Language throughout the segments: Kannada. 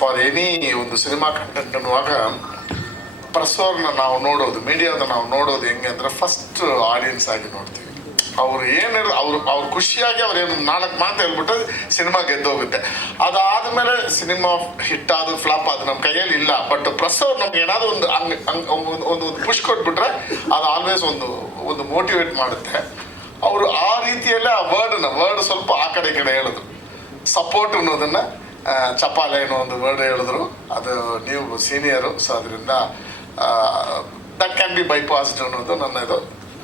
ಫಾರ್ ಎನಿ ಒಂದು ಸಿನಿಮಾ ಕಂಟೆಂಟ್ ಅನ್ನುವಾಗ ಪ್ರೆಸ್ ಅವ್ರನ್ನ ನಾವು ನೋಡೋದು ಮೀಡಿಯಾದ ನಾವು ನೋಡೋದು ಹೆಂಗೆ ಅಂದ್ರೆ ಫಸ್ಟ್ ಆಡಿಯನ್ಸ್ ಆಗಿ ನೋಡ್ತೀವಿ. ಅವ್ರು ಏನಿಲ್ಲ ಅವ್ರು ಅವ್ರು ಖುಷಿಯಾಗಿ ಅವ್ರು ಏನು ನಾಲ್ಕು ಮಾತು ಹೇಳ್ಬಿಟ್ಟು ಸಿನಿಮಾ ಗೆದ್ದೋಗುತ್ತೆ. ಅದಾದ್ಮೇಲೆ ಸಿನಿಮಾ ಹಿಟ್ ಆದ ಫ್ಲಾಪ್ ಅದು ನಮ್ಮ ಕೈಯಲ್ಲಿ ಇಲ್ಲ. ಬಟ್ ಪ್ರೆಸ್ ಅವ್ರು ನಮ್ಗೆ ಏನಾದ್ರು ಒಂದು ಒಂದು ಒಂದು ಪುಷ್ ಕೊಟ್ಬಿಟ್ರೆ ಅದು ಆಲ್ವೇಸ್ ಒಂದು ಒಂದು ಮೋಟಿವೇಟ್ ಮಾಡುತ್ತೆ. ಅವರು ಆ ರೀತಿಯಲ್ಲೇ ಆ ವರ್ಡ್ನ ವರ್ಡ್ ಸ್ವಲ್ಪ ಆ ಕಡೆ ಕಡೆ ಹೇಳಿದ್ರು ಸಪೋರ್ಟ್ ಅನ್ನೋದನ್ನ ಚಪಾಲೆ ಏನೋ ಒಂದು ವರ್ಡ್ ಹೇಳಿದ್ರು. ಅದು ನೀವು ಸೀನಿಯರು ಸೊ ಅದರಿಂದ ದಟ್ ಕ್ಯಾನ್ ಬಿ ಬೈಪಾಸ್ಡ್ ಅನ್ನೋದು ನನ್ನ ಇದು.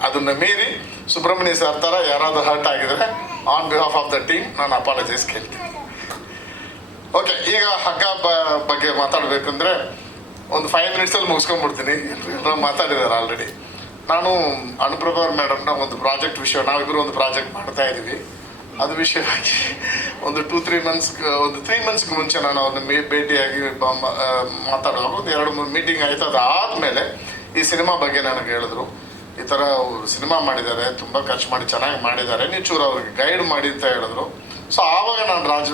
ಅದನ್ನ ಮೀರಿ ಸುಬ್ರಹ್ಮಣ್ಯ ಸರ್ ಥರ ಯಾರಾದರೂ ಹರ್ಟ್ ಆಗಿದ್ರೆ on behalf of the team ನಾನು ಅಪಾಲಜೈಸ್ ಕೇಳ್ತೀನಿ. ಓಕೆ ಈಗ ಹಗ್ಗ ಬಗ್ಗೆ ಮಾತಾಡಬೇಕಂದ್ರೆ ಒಂದು ಫೈವ್ ಮಿನಿಟ್ಸಲ್ಲಿ ಮುಗಿಸ್ಕೊಂಡ್ಬಿಡ್ತೀನಿ. ಎಲ್ಲರೂ ಮಾತಾಡಿದ್ದಾರೆ ಆಲ್ರೆಡಿ ನಾನು ಅನುಪ್ರಭಾ ಮೇಡಮ್ನ ಒಂದು ಪ್ರಾಜೆಕ್ಟ್ ವಿಷಯ ನಾವಿಬ್ಬರು ಒಂದು ಪ್ರಾಜೆಕ್ಟ್ ಮಾಡ್ತಾ ಇದ್ದೀವಿ ಅದು ವಿಷಯವಾಗಿ ಒಂದು ಟೂ ತ್ರೀ ಮಂತ್ಸ್ ಒಂದು ತ್ರೀ ಮಂತ್ಸ್ಗೆ ಮುಂಚೆ ನಾನು ಅವ್ರನ್ನ ಮೇ- ಭೇಟಿಯಾಗಿ ಮಾತಾಡುವಾಗ ಒಂದು ಎರಡು ಮೂರು ಮೀಟಿಂಗ್ ಆಯ್ತು. ಅದಾದಮೇಲೆ ಈ ಸಿನಿಮಾ ಬಗ್ಗೆ ನನಗೆ ಹೇಳಿದ್ರು. ಈ ಥರ ಸಿನಿಮಾ ಮಾಡಿದ್ದಾರೆ. ತುಂಬ ಖರ್ಚು ಮಾಡಿ ಚೆನ್ನಾಗಿ ಮಾಡಿದ್ದಾರೆ. ನೀವು ಚೂರು ಅವ್ರಿಗೆ ಗೈಡ್ ಮಾಡಿ ಅಂತ ಹೇಳಿದ್ರು. ಸೊ ಆವಾಗ ನಾನು ರಾಜ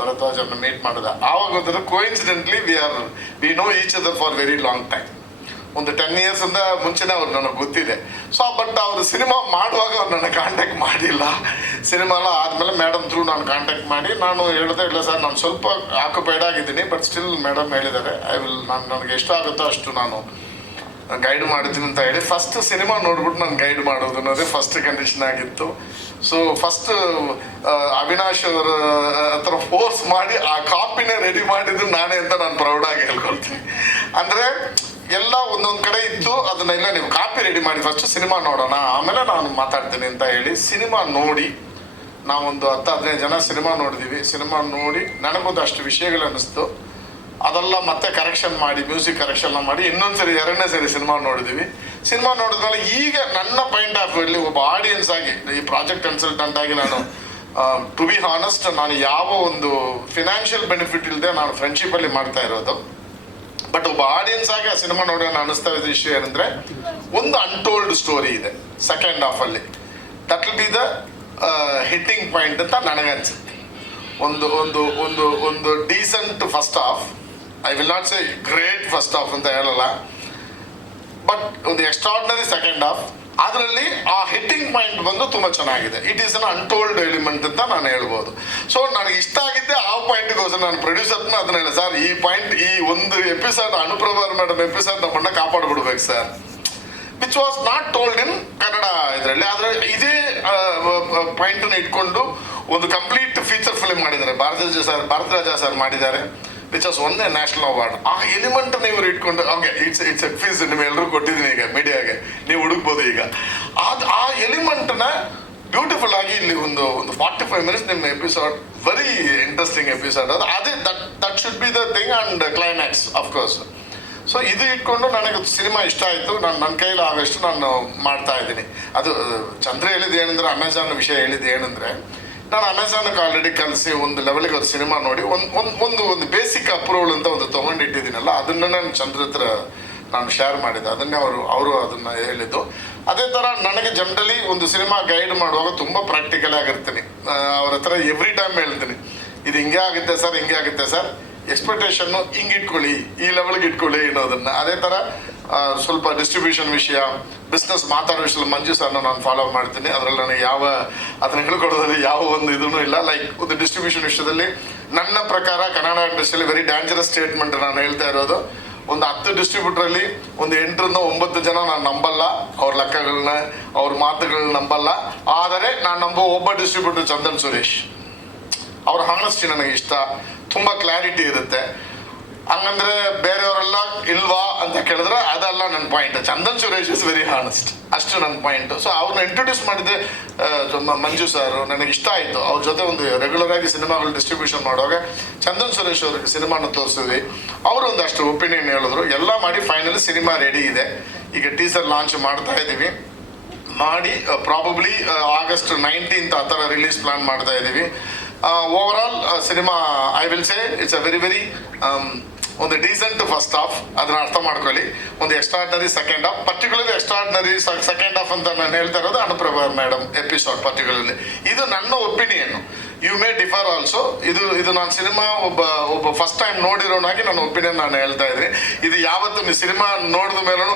ಭರದ್ವಾಜ್ ಅವ್ರನ್ನ ಮೀಟ್ ಮಾಡಿದೆ. ಆವಾಗ coincidentally we are we know each other for very long time ಒಂದು ಟೆನ್ ಇಯರ್ಸ್ ಇಂದ ಮುಂಚೆನೇ ಅವ್ರು ನನಗೆ ಗೊತ್ತಿದೆ. ಸೊ ಬಟ್ ಅವರು ಸಿನಿಮಾ ಮಾಡುವಾಗ ಅವ್ರು ನನಗೆ ಕಾಂಟ್ಯಾಕ್ಟ್ ಮಾಡಿಲ್ಲ. ಸಿನಿಮಾ ಆದ್ಮೇಲೆ ಮೇಡಮ್ ಥ್ರೂ ನಾನು ಕಾಂಟ್ಯಾಕ್ಟ್ ಮಾಡಿ ನಾನು ಹೇಳಿದೆ, ಇಲ್ಲ ಸರ್ ನಾನು ಸ್ವಲ್ಪ ಆಕ್ಯುಪೈಡ್ ಆಗಿದ್ದೀನಿ ಬಟ್ ಸ್ಟಿಲ್ ಮೇಡಮ್ ಹೇಳಿದ್ದಾರೆ ಐ ವಿಲ್ ನಾನು ನನಗೆ ಎಷ್ಟು ಆಗುತ್ತೋ ಅಷ್ಟು ನಾನು ಗೈಡ್ ಮಾಡಿದ್ದೀನಿ ಅಂತ ಹೇಳಿ. ಫಸ್ಟ್ ಸಿನಿಮಾ ನೋಡ್ಬಿಟ್ಟು ನಾನು ಗೈಡ್ ಮಾಡೋದು ಅನ್ನೋದೇ ಫಸ್ಟ್ ಕಂಡೀಷನ್ ಆಗಿತ್ತು. ಸೊ ಫಸ್ಟ್ ಅವಿನಾಶ್ ಅವರ ಹತ್ರ ಫೋರ್ಸ್ ಮಾಡಿ ಆ ಕಾಪಿನೇ ರೆಡಿ ಮಾಡಿದ್ದು ನಾನೇ ಅಂತ ನಾನು ಪ್ರೌಡಾಗಿ ಹೇಳ್ಕೊಳ್ತೀನಿ. ಅಂದ್ರೆ ಎಲ್ಲ ಒಂದೊಂದು ಕಡೆ ಇತ್ತು. ಅದನ್ನೆಲ್ಲ ನೀವು ಕಾಪಿ ರೆಡಿ ಮಾಡಿ ಫಸ್ಟ್ ಸಿನಿಮಾ ನೋಡೋಣ. ಆಮೇಲೆ ನಾನು ಮಾತಾಡ್ತೀನಿ ಅಂತ ಹೇಳಿ ಸಿನಿಮಾ ನೋಡಿ. ನಾವೊಂದು ಹತ್ತು, ಹದಿನೈದು ಜನ ಸಿನಿಮಾ ನೋಡಿದೀವಿ. ಸಿನಿಮಾ ನೋಡಿ ನನಗೊಂದು ಅಷ್ಟು ವಿಷಯಗಳು ಅನ್ನಿಸ್ತು ಅದೆಲ್ಲ ಮತ್ತೆ ಕರೆಕ್ಷನ್ ಮಾಡಿ ಮ್ಯೂಸಿಕ್ ಕರೆಕ್ಷನ್ ಮಾಡಿ ಇನ್ನೊಂದ್ಸರಿ, ಎರಡನೇ ಸರಿ ಸಿನಿಮಾ ನೋಡಿದೀವಿ. ಸಿನಿಮಾ ನೋಡಿದ್ಮೇಲೆ ಈಗ ನನ್ನ ಪಾಯಿಂಟ್ ಆಫ್ ವ್ಯೂಲಿ ಒಬ್ಬ ಆಡಿಯನ್ಸ್ ಆಗಿ, ಈ ಪ್ರಾಜೆಕ್ಟ್ ಕನ್ಸಲ್ಟೆಂಟ್ ಆಗಿ ನಾನು ಟು ಬಿ ಹಾನೆಸ್ಟ್ ನಾನು ಯಾವ ಒಂದು ಫಿನಾನ್ಷಿಯಲ್ ಬೆನಿಫಿಟ್ ಇಲ್ಲದೆ ನಾನು ಫ್ರೆಂಡ್ಶಿಪ್ ಅಲ್ಲಿ ಮಾಡ್ತಾ ಇರೋದು. ಬಟ್ ಒಬ್ಬ ಆಡಿಯನ್ಸ್ ಆಗಿ ಆ ಸಿನಿಮಾ ನೋಡಿ ನಾನು ಅನಿಸ್ತಾ ಇದ್ದ ವಿಷಯ ಏನಂದ್ರೆ, ಒಂದು ಅನ್ಟೋಲ್ಡ್ ಸ್ಟೋರಿ ಇದೆ ಸೆಕೆಂಡ್ ಹಾಫ್ ಅಲ್ಲಿ. That will be the hitting point ಅಂತ ನನಗನ್ಸುತ್ತೆ ಒಂದು ಒಂದು ಒಂದು ಒಂದು decent first half I will not say great first half ಅಂತ ಹೇಳಲ್ಲ. ಬಟ್ ಒಂದು ಎಕ್ಸ್ಟ್ರಾರ್ಡಿನರಿ ಸೆಕೆಂಡ್ ಹಾಫ್ ಅದರಲ್ಲಿ ಆ ಹಿಟ್ಟಿಂಗ್ ಪಾಯಿಂಟ್ ಬಂದು ತುಂಬಾ ಚೆನ್ನಾಗಿದೆ. It is an untold element ಅಂತ ನಾನು ಹೇಳ್ಬೋದು. ಸೊ ನನಗೆ ಇಷ್ಟ ಆಗಿದ್ದೆ ಆ ಪಾಯಿಂಟ್ಗೋಸ್ಕರ ನಾನು ಪ್ರೊಡ್ಯೂಸರ್ನ ಅದನ್ನ ಹೇಳಿ, ಸರ್, ಈ ಪಾಯಿಂಟ್ ಈ ಒಂದು ಎಪಿಸೋಡ್ ಅನುಪ್ರಭಾರ್ ಮೇಡಮ್ ಎಪಿಸೋಡ್ ನಮ್ಮನ್ನ ಕಾಪಾಡ್ಬಿಡ್ಬೇಕು, sir. Which was not told in Kannada ಇದರಲ್ಲಿ. ಆದರೆ ಇದೇ ಪಾಯಿಂಟ್ ಇಟ್ಕೊಂಡು ಒಂದು ಕಂಪ್ಲೀಟ್ ಫೀಚರ್ ಫಿಲ್ಮ್ ಮಾಡಿದ್ದಾರೆ. ಭಾರತ ಸರ್ ಭಾರತರಾಜ ಸರ್ ಮಾಡಿದ್ದಾರೆ. ವಿಚ್ ವಾಸ್ ಒಂದೇ ನ್ಯಾಷನಲ್ ಅವಾರ್ಡ್ ಆ ಎಲಿಮೆಂಟ್ ನೀವು ಇಟ್ಕೊಂಡು ಓಕೆ ಇಟ್ಸ್ ಇಟ್ಸ್ ಫೀಸ್ ನಿಮ್ಗೆ ಎಲ್ಲರೂ ಕೊಟ್ಟಿದ್ದೀನಿ ಈಗ, ಮೀಡಿಯಾಗೆ. ನೀವು ಹುಡುಕ್ಬೋದು ಈಗ. ಅದು ಆ ಎಲಿಮೆಂಟ್ನ ಬ್ಯೂಟಿಫುಲ್ ಆಗಿ ಇಲ್ಲಿ ಒಂದು ಒಂದು ಫಾರ್ಟಿ ಫೈವ್ ಮಿನಿಟ್ಸ್ ನಿಮ್ಮ ಎಪಿಸೋಡ್ ವೆರಿ ಇಂಟ್ರೆಸ್ಟಿಂಗ್ ಎಪಿಸೋಡ್ ಅದು ಅದೇ that that should be the thing and climax of course so ಇದು ಇಟ್ಕೊಂಡು ನನಗೆ ಸಿನಿಮಾ ಇಷ್ಟ ಆಯಿತು. ನಾನು ನನ್ನ ಕೈಲಿ ಆದಷ್ಟು ನಾನು ಮಾಡ್ತಾ ಇದ್ದೀನಿ. ಅದು, ಚಂದ್ರ ಹೇಳಿದ ಏನಂದ್ರೆ ಅಮೆಝಾನ್ ವಿಷಯ ಹೇಳಿದ್ದು ಏನಂದ್ರೆ ನಾನು ಅಮೆಝಾನ್ಗೆ ಆಲ್ರೆಡಿ ಕಲಿಸಿ ಒಂದು ಲೆವೆಲ್ಗೆ ಒಂದು ಸಿನಿಮಾ ನೋಡಿ, ಒಂದು ಒಂದು ಒಂದು ಬೇಸಿಕ್ ಅಪ್ರೂವಲ್ ಅಂತ ಒಂದು ತೊಗೊಂಡಿಟ್ಟಿದ್ದೀನಲ್ಲ, ಅದನ್ನ ನಾನು ಚಂದ್ರ ಹತ್ರ ನಾನು ಶೇರ್ ಮಾಡಿದ್ದೆ. ಅದನ್ನೇ ಅವರು ಅವರು ಅದನ್ನ ಹೇಳಿದ್ದು. ಅದೇ ಥರ ನನಗೆ ಜನರಲಿ ಒಂದು ಸಿನಿಮಾ ಗೈಡ್ ಮಾಡುವಾಗ ತುಂಬ ಪ್ರಾಕ್ಟಿಕಲ್ ಆಗಿರ್ತೀನಿ. ಅವ್ರ ಹತ್ರ ಎವ್ರಿ ಟೈಮ್ ಹೇಳ್ತೀನಿ. ಇದು ಹಿಂಗೆ ಆಗುತ್ತೆ ಸರ್ ಹಿಂಗೆ ಆಗುತ್ತೆ ಸರ್ ಎಕ್ಸ್ಪೆಕ್ಟೇಷನ್ನು ಹಿಂಗೆ ಇಟ್ಕೊಳ್ಳಿ, ಈ ಲೆವೆಲ್ಗೆ ಇಟ್ಕೊಳ್ಳಿ ಅನ್ನೋದನ್ನ. ಅದೇ ಥರ ಸ್ವಲ್ಪ ಡಿಸ್ಟ್ರಿಬ್ಯೂಷನ್ ವಿಷಯ ಬಿಸ್ನೆಸ್ ಮಾತಾಡೋ ವಿಷಯದಲ್ಲಿ ಮಂಜು ಸರ್ನ ನಾನು ಫಾಲೋ ಮಾಡ್ತೀನಿ. ಅದರಲ್ಲಿ ನನಗೆ ಯಾವ, ಅದನ್ನ ಹೇಳ್ಕೊಡೋದ್ರಲ್ಲಿ ಯಾವ ಒಂದು ಇದೂ ಇಲ್ಲ. ಲೈಕ್ ಒಂದು ಡಿಸ್ಟ್ರಿಬ್ಯೂಷನ್ ವಿಷಯದಲ್ಲಿ ನನ್ನ ಪ್ರಕಾರ ಕನ್ನಡ ಇಂಡಸ್ಟ್ರಿಯಲ್ಲಿ ವೆರಿ ಡೇಂಜರಸ್ ಸ್ಟೇಟ್ಮೆಂಟ್ ನಾನು ಹೇಳ್ತಾ ಇರೋದು. ಒಂದು ಹತ್ತು ಡಿಸ್ಟ್ರಿಬ್ಯೂಟರ್ ಅಲ್ಲಿ ಒಂದು ಎಂಟರಿಂದ ಒಂಬತ್ತು ಜನ ನಾನು ನಂಬಲ್ಲ. ಅವ್ರ ಲೆಕ್ಕಗಳನ್ನ, ಅವ್ರ ಮಾತುಗಳನ್ನ ನಂಬಲ್ಲ. ಆದರೆ ನಾನು ನಂಬೋ ಒಬ್ಬ ಡಿಸ್ಟ್ರಿಬ್ಯೂಟರ್ ಚಂದನ್ ಸುರೇಶ್. ಅವ್ರ ಹಾನೆಸ್ಟಿ ನನಗೆ ಇಷ್ಟ. ತುಂಬಾ ಕ್ಲಾರಿಟಿ ಇರುತ್ತೆ. ಹಂಗಂದ್ರೆ ಬೇರೆಯವರೆಲ್ಲ ಇಲ್ವಾ? ಅಂತ ಕೇಳಿದ್ರೆ ಅದಲ್ಲ ನನ್ನ point Chandan Suresh is very honest ಅಷ್ಟು ನನ್ನ ಪಾಯಿಂಟ್ ಸೊ ಅವ್ರನ್ನ ಇಂಟ್ರೊಡ್ಯೂಸ್ ಮಾಡಿದೆ ಮಂಜು ಸರ್. ನನಗೆ ಇಷ್ಟ ಆಯಿತು. ಅವ್ರ ಜೊತೆ ಒಂದು ರೆಗ್ಯುಲರ್ ಆಗಿ ಸಿನಿಮಾಗಳು ಡಿಸ್ಟ್ರಿಬ್ಯೂಷನ್ ಮಾಡುವಾಗ ಚಂದನ್ ಸುರೇಶ್ ಅವ್ರಿಗೆ ಸಿನಿಮಾನ ತೋರಿಸಿದ್ವಿ. ಅವರು ಒಂದಷ್ಟು ಒಪಿನಿಯನ್ ಹೇಳಿದ್ರು. ಎಲ್ಲ ಮಾಡಿ ಫೈನಲಿ ಸಿನಿಮಾ ರೆಡಿ ಇದೆ. ಈಗ ಟೀಸರ್ ಲಾಂಚ್ ಮಾಡ್ತಾ ಇದ್ದೀವಿ. ಮಾಡಿ ಪ್ರಾಬಬ್ಲಿ ಆಗಸ್ಟ್ ನೈನ್ಟೀನ್ತ್ ಆ ಥರ ರಿಲೀಸ್ ಪ್ಲಾನ್ ಮಾಡ್ತಾ ಇದ್ದೀವಿ. Overall cinema I will say it's a very very ಒಂದು ಡೀಸೆಂಟ್ ಫಸ್ಟ್ ಹಾಫ್ ಅದನ್ನ ಅರ್ಥ ಮಾಡ್ಕೊಳ್ಳಿ. ಒಂದು extraordinary second half particularly extraordinary second half ಅಂತ ನಾನು ಹೇಳ್ತಾ ಇರೋದು ಅನುಪ್ರಭಾ ಮೇಡಮ್ ಎಪಿಸೋಡ್ ಪರ್ಟಿಕ್ಯುಲರ್ಲಿ ಇದು ನನ್ನ opinion you may differ also ಇದು ಇದು ನಾನು ಸಿನಿಮಾ ಒಬ್ಬ ಒಬ್ಬ ಫಸ್ಟ್ ಟೈಮ್ ನೋಡಿರೋನಾಗಿ ನನ್ನ ಒಪಿನಿಯನ್ ನಾನು ಹೇಳ್ತಾ ಇದ್ದೀನಿ. ಇದು ಯಾವತ್ತು ನೀವು ಸಿನಿಮಾ ನೋಡಿದ ಮೇಲೂ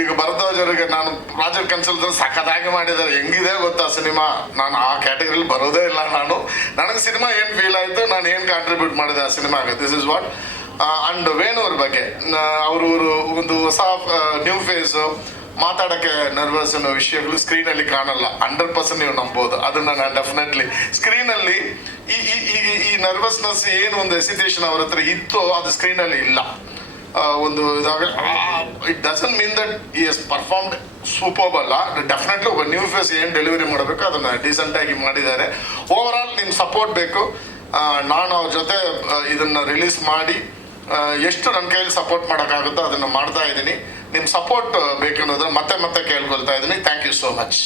ಈಗ ಭರದ್ವಾಜರಿಗೆ ನಾನು ರಾಜರ್ ಕನ್ಸಲ್ಟ್ ಸಖತ್ತಾಗಿ ಮಾಡಿದ್ದಾರೆ. ಹೆಂಗಿದೆ ಗೊತ್ತಾ ಸಿನಿಮಾ ನಾನು ಆ ಕ್ಯಾಟಗರಿಲಿ ಬರೋದೇ ಇಲ್ಲ ನಾನು. ನನಗೆ ಸಿನಿಮಾ ಏನು ಫೀಲ್ ಆಯಿತು, ನಾನು ಏನು ಕಾಂಟ್ರಿಬ್ಯೂಟ್ ಮಾಡಿದೆ ಆ ಸಿನಿಮಾಗೆ this is what and Venu ಅವ್ರ ಬಗ್ಗೆ. ಅವರು ಒಂದು ಹೊಸ ನ್ಯೂ ಫೇಸ್ ಮಾತಾಡಕ್ಕೆ ನರ್ವಸ್ ಅನ್ನೋ ವಿಷಯಗಳು ಸ್ಕ್ರೀನ್ ಅಲ್ಲಿ ಕಾಣಲ್ಲ. ಹಂಡ್ರೆಡ್ ಪರ್ಸೆಂಟ್ ನೀವು ನಂಬೋದು. ಅದನ್ನ ನಾನು ಡೆಫಿನೆಟ್ಲಿ ಸ್ಕ್ರೀನ್ ಅಲ್ಲಿ ಈ, ಈ- ಈ ನರ್ವಸ್ನೆಸ್ ಏನು ಒಂದು ಎಸಿಟೇಷನ್ ಅವ್ರ ಹತ್ರ ಇತ್ತು ಅದು ಸ್ಕ್ರೀನ್ ಅಲ್ಲಿ ಇಲ್ಲ. ಒಂದು ಇದಾಗ it doesn't mean that is performed superb ಅಲ್ಲ. ಡೆಫಿನೆಟ್ಲಿ ಒಬ್ಬ ನ್ಯೂ ಫೇಸ್ ಏನು ಡೆಲಿವರಿ ಮಾಡಬೇಕು, ಅದನ್ನ ಡೀಸೆಂಟ್ ಆಗಿ ಮಾಡಿದ್ದಾರೆ. ಓವರ್ ಆಲ್ ನಿಮ್ಮ ಸಪೋರ್ಟ್ ಬೇಕು ನಾನು ಅವ್ರ ಜೊತೆ ಇದನ್ನ ರಿಲೀಸ್ ಮಾಡಿ ಎಷ್ಟು ನನ್ನ ಕೈಯಲ್ಲಿ ಸಪೋರ್ಟ್ ಮಾಡೋಕ್ಕಾಗುತ್ತೋ ಅದನ್ನು ಮಾಡ್ತಾ ಇದ್ದೀನಿ. ನಿಮ್ಮ ಸಪೋರ್ಟ್ ಬೇಕನ್ನೋದನ್ನ ಮತ್ತೆ ಮತ್ತೆ ಕೇಳ್ಕೊಳ್ತಾ ಇದ್ದೀನಿ. Thank you so much